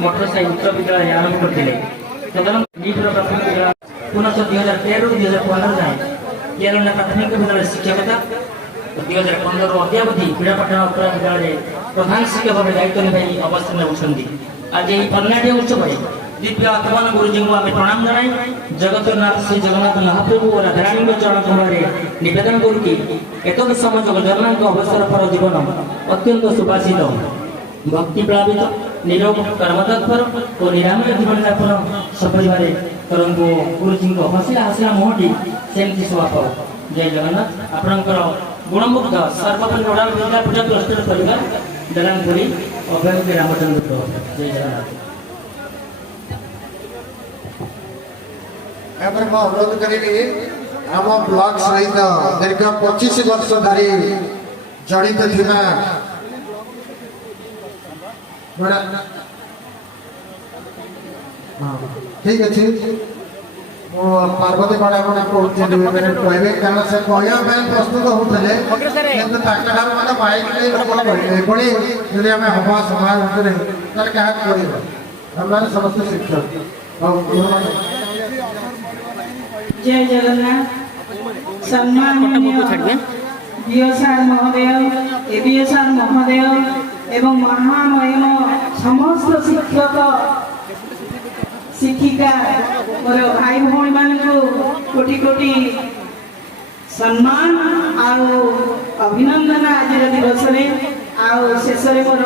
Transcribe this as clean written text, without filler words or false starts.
Motorcycle उच्च विद्यालय आरंभ करते नीटर प्राथमिक विद्यालय पुनः 2013-2015 जाए केरला प्राथमिक विद्यालय शिक्षकता 2015 अद्यावधि पीड़ापाटन उत्तर विद्यालय प्रधान शिक्षक भाव दायित्व निभाई अवस्थान होती। आज यही पर्णाढ़ उत्सव दिव्य आत्मान गुरुजी को आम प्रणाम जनाई जगतनाथ श्री जगन्नाथ महाप्रभु और राधाराणी चरण कमल नवेदन करुकी एतद समय जगन्नाथ अवसर पर जीवन अत्यंत सुभाषित भक्ति प्लावित निरोग कर्मतत्पर और निरामय जीवन यापन सपरिवार करंतु गुरुजी को हसिला हसिला मुहटी सेमती शोभा पाओ। जय जगन्नाथ आपणकर गुणमुग्ध सर्वपरि ओडाल विद्या पूजा क्लस्टर परिवार दलांपुरी अभय रामचंद्र जय जगन्नाथ। अनुरोध करी आम ब्लॉक सहित दीर्घ 25 वर्ष धरी जड़ित थिबा ठीक अच्छे पार्वती बड़ा बड़ा कहबे कारण से कहया प्रस्तुत होते मैंने माइक नहीं हवा समाज क्या कर समस्त शिक्षक जय जगन्नाथ सम्माननीय डीओसार महोदय एवं महामहिम समस्त शिक्षक शिक्षिका मोर भाई भौणी मान कोटि कोटि सम्मान आ अभिनंदन आज दिवस शेष मोर